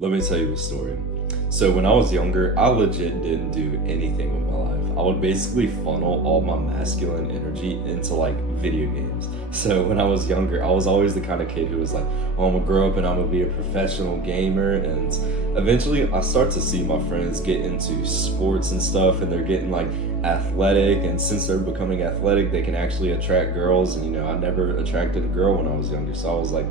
Let me tell you a story. So when I was younger, I legit didn't do anything with my life. I would basically funnel all my masculine energy into like video games. So when I was younger, I was always the kind of kid who was like, "Oh, I'm gonna grow up and I'm gonna be a professional gamer." And eventually, I start to see my friends get into sports and stuff, and they're getting like athletic. And since they're becoming athletic, they can actually attract girls. And I never attracted a girl when I was younger, so I was like,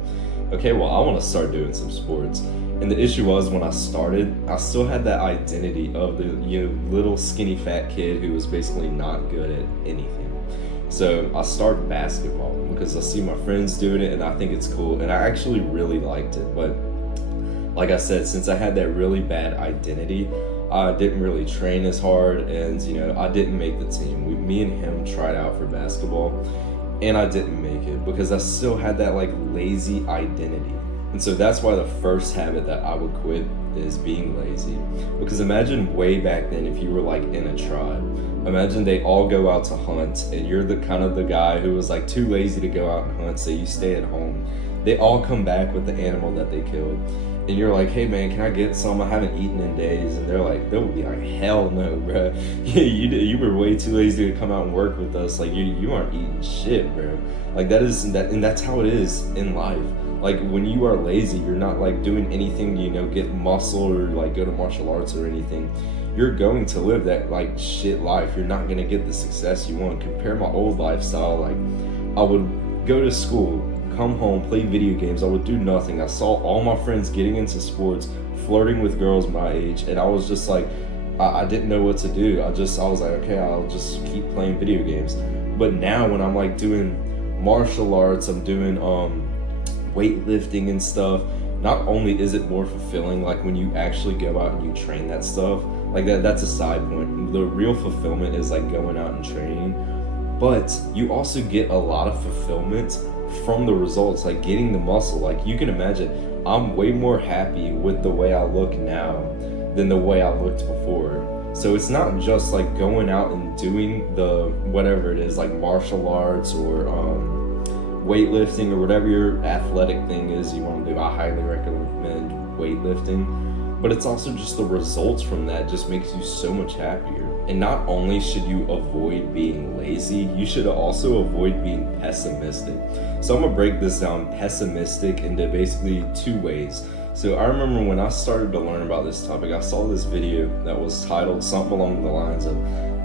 okay, well, I want to start doing some sports. And the issue was when I started, I still had that identity of the little skinny fat kid who was basically not good at anything. So I start basketball because I see my friends doing it and I think it's cool, and I actually really liked it. But like I said, since I had that really bad identity, I didn't really train as hard, and I didn't make the team. Me and him tried out for basketball, and I didn't make it because I still had that like lazy identity. And so that's why the first habit that I would quit is being lazy. Because imagine way back then if you were like in a tribe. Imagine they all go out to hunt and you're the kind of the guy who was like too lazy to go out and hunt, so you stay at home. They all come back with the animal that they killed. And you're like, "Hey man, can I get some? I haven't eaten in days." And they will be like, "Hell no, bro. You were way too lazy to come out and work with us. Like you aren't eating shit, bro." Like and that's how it is in life. Like when you are lazy, you're not like doing anything to, get muscle or like go to martial arts or anything. You're going to live that like shit life. You're not gonna get the success you want. Compare my old lifestyle, like I would go to school, come home, play video games. I would do nothing. I saw all my friends getting into sports, flirting with girls my age, and I was just like, I didn't know what to do. I was like, okay, I'll just keep playing video games. But now when I'm like doing martial arts, I'm doing weightlifting and stuff, not only is it more fulfilling, like when you actually go out and you train that stuff, like that's a side point. The real fulfillment is like going out and training, but you also get a lot of fulfillment from the results, like getting the muscle. Like you can imagine, I'm way more happy with the way I look now than the way I looked before. So it's not just like going out and doing the whatever it is, like martial arts or weightlifting or whatever your athletic thing is you want to do. I highly recommend weightlifting, but it's also just the results from that just makes you so much happier. And not only should you avoid being lazy, you should also avoid being pessimistic. So I'm gonna break this down, pessimistic, into basically two ways. So I remember when I started to learn about this topic, I saw this video that was titled something along the lines of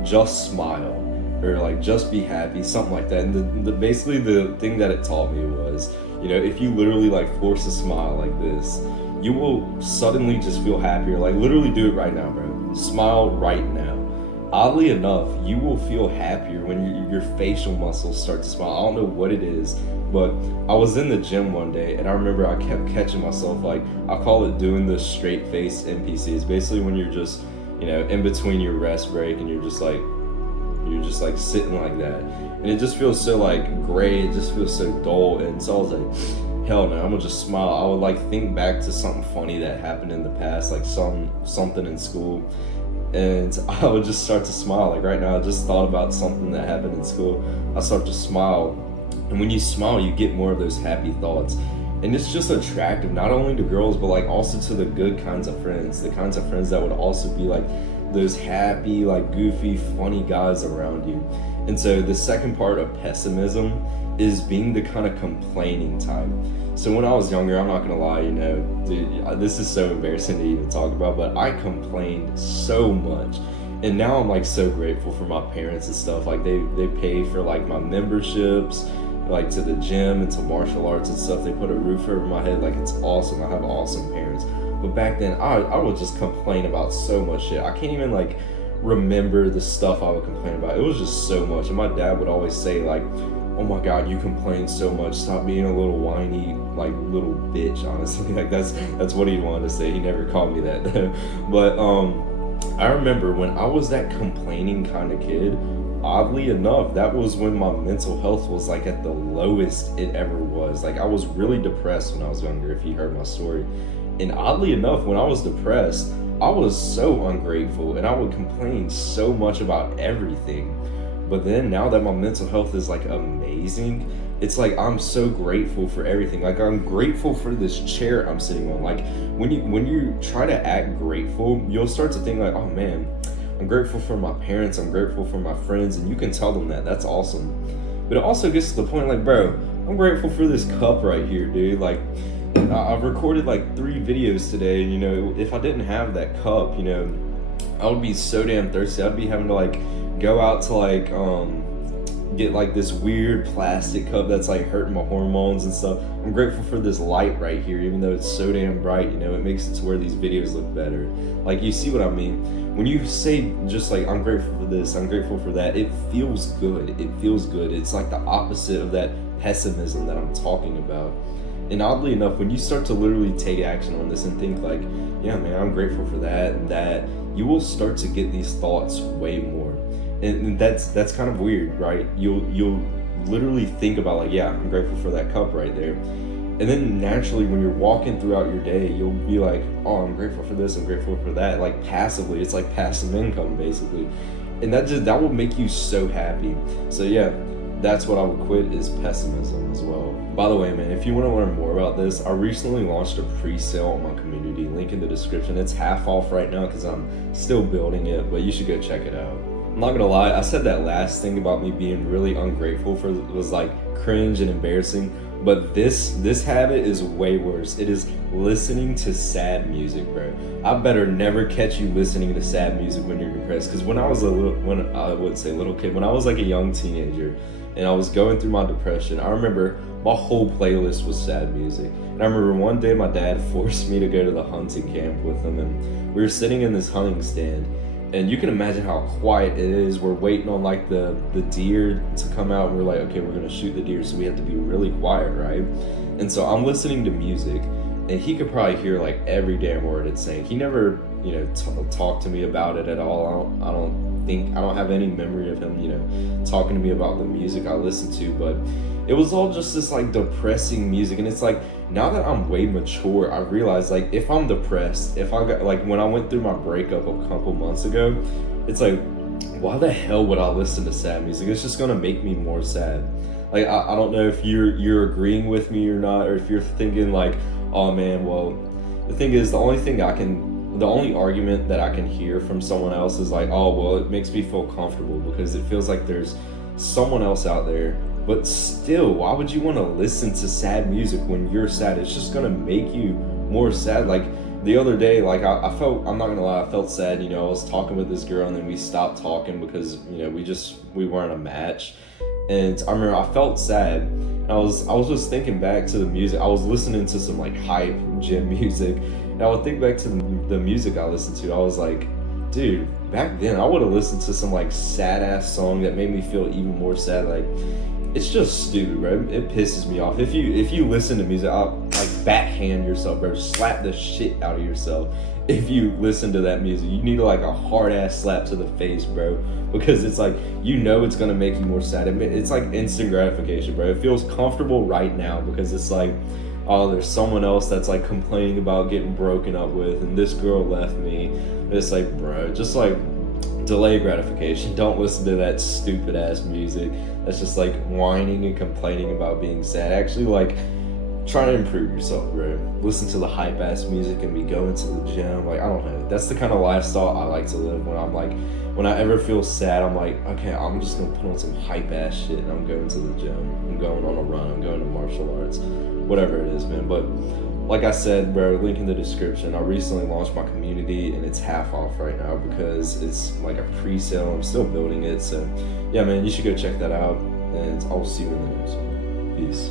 "Just Smile," or like "Just be happy," something like that. And basically the thing that it taught me was, if you literally like force a smile like this, you will suddenly just feel happier. Like literally do it right now, bro. Smile right now. Oddly enough, you will feel happier when your facial muscles start to smile. I don't know what it is, but I was in the gym one day and I remember I kept catching myself, like I call it doing the straight face NPC. It's basically when you're just, in between your rest break and you're just like sitting like that, and it just feels so like gray, it just feels so dull. And so I was like, hell no, I'm gonna just smile. I would like think back to something funny that happened in the past, like something in school, and I would just start to smile. Like right now I just thought about something that happened in school, I start to smile. And when you smile, you get more of those happy thoughts, and it's just attractive not only to girls but like also to the good kinds of friends, the kinds of friends that would also be like those happy, like goofy, funny guys around you. And so the second part of pessimism is being the kind of complaining type. So when I was younger, I'm not gonna lie, dude, this is so embarrassing to even talk about, but I complained so much. And now I'm like so grateful for my parents and stuff. Like they pay for like my memberships, like to the gym and to martial arts and stuff. They put a roof over my head. Like it's awesome. I have awesome parents. But back then, I would just complain about so much shit. I can't even like remember the stuff I would complain about. It was just so much. And my dad would always say like, "Oh my God, you complain so much. Stop being a little whiny, like little bitch." Honestly, like that's what he wanted to say. He never called me that. But I remember when I was that complaining kind of kid, oddly enough, that was when my mental health was like at the lowest it ever was. Like I was really depressed when I was younger, if you heard my story. And oddly enough, when I was depressed, I was so ungrateful and I would complain so much about everything. But then now that my mental health is like amazing, it's like I'm so grateful for everything. Like I'm grateful for this chair I'm sitting on. Like when you try to act grateful, you'll start to think like, oh man, I'm grateful for my parents, I'm grateful for my friends, and you can tell them that. That's awesome. But it also gets to the point like, bro, I'm grateful for this cup right here, dude. Like I've recorded like 3 videos today, and you know, if I didn't have that cup, you know, I would be so damn thirsty. I'd be having to like go out to like get like this weird plastic cup that's like hurting my hormones and stuff. I'm grateful for this light right here, even though it's so damn bright, you know, it makes it to where these videos look better. Like, you see what I mean? When you say just like, I'm grateful for this, I'm grateful for that, it feels good. It feels good. It's like the opposite of that pessimism that I'm talking about. And oddly enough, when you start to literally take action on this and think like, yeah, man, I'm grateful for that and that, you will start to get these thoughts way more. And that's kind of weird, right? You'll literally think about like, yeah, I'm grateful for that cup right there. And then naturally when you're walking throughout your day, you'll be like, oh, I'm grateful for this, I'm grateful for that. Like passively, it's like passive income basically. And that will make you so happy. So yeah, that's what I would quit, is pessimism as well. By the way, man, if you want to learn more about this, I recently launched a pre-sale on my community, link in the description. It's half off right now because I'm still building it, but you should go check it out. I'm not gonna lie, I said that last thing about me being really ungrateful for was like cringe and embarrassing, but this habit is way worse. It is listening to sad music, bro. I better never catch you listening to sad music when you're depressed, because when I was when I wouldn't say little kid, when I was like a young teenager and I was going through my depression, I remember my whole playlist was sad music. And I remember one day my dad forced me to go to the hunting camp with him, and we were sitting in this hunting stand. And you can imagine how quiet it is. We're waiting on like the deer to come out, and we're like, okay, we're gonna shoot the deer, so we have to be really quiet, right? And so I'm listening to music, and he could probably hear like every damn word it's saying. He never, you know, talked to me about it at all. I don't have any memory of him, you know, talking to me about the music I listened to, but it was all just this like depressing music. And it's like, now that I'm way mature, I realize like if I'm depressed, if I got like when I went through my breakup a couple months ago, it's like, why the hell would I listen to sad music? It's just gonna make me more sad. Like I don't know if you're agreeing with me or not, or if you're thinking like, oh man, well, the thing is, the only argument that I can hear from someone else is like, oh well, it makes me feel comfortable because it feels like there's someone else out there. But still, why would you want to listen to sad music when you're sad? It's just gonna make you more sad. Like the other day, like I felt, I'm not gonna lie, I felt sad. You know, I was talking with this girl and then we stopped talking because, you know, we weren't a match. And I remember I felt sad. And I was just thinking back to the music. I was listening to some like hype gym music, and I would think back to the music I listened to. I was like, dude, back then I would have listened to some like sad ass song that made me feel even more sad. Like, it's just stupid, bro. It pisses me off. If you listen to music, I'll like backhand yourself, bro. Slap the shit out of yourself. If you listen to that music, you need like a hard ass slap to the face, bro. Because it's like, you know, it's gonna make you more sad. It's like instant gratification, bro. It feels comfortable right now because it's like, oh, there's someone else that's like complaining about getting broken up with, and this girl left me. It's like, bro, just like delay gratification. Don't listen to that stupid ass music that's just like whining and complaining about being sad. Actually, like, try to improve yourself, bro. Listen to the hype ass music and be going to the gym. Like, I don't know, that's the kind of lifestyle I like to live. When I'm like, when I ever feel sad, I'm like, okay, I'm just gonna put on some hype ass shit and I'm going to the gym, I'm going on a run, I'm going to martial arts, whatever it is, man. But like I said, bro, link in the description. I recently launched my community and it's half off right now because it's like a pre-sale. I'm still building it. So yeah, man, you should go check that out, and I'll see you in the next one. Peace.